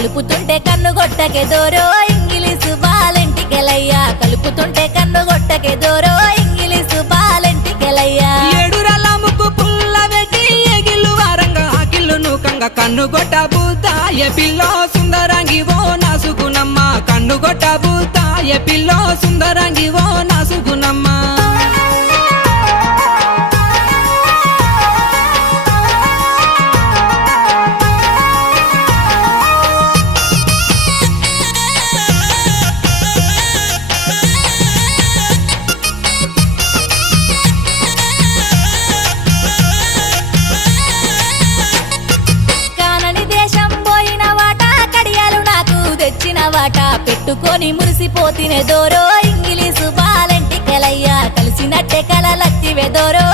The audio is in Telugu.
కలుపుతుంటే కన్ను గొట్టకే దోరో ఇంగిలీసు బాలెంటికెలయ్యా కలుపుతుంటే కన్ను గొట్టకే దోరో ఇంగిలీసు బాలెంటికెలయ్యా ఏడురల ముక్కు పుల్ల వెట్టి ఎగిల్లు వారంగా ఆకిల్లు నూకంగా కన్ను గొట్ట బూతాయ పిల్లో సుందరంగి ఓ నాసుగునమ్మ కన్ను గొట్ట బూతాయ పిల్లో సుందరంగి ఓ నాసుగునమ్మ వాట పెట్టుకొని మురిసిపోతినే దోరో ఇంగిలీసు బాలెంటికెలయ్యా కలిసినట్టే కలలత్తివే దోరో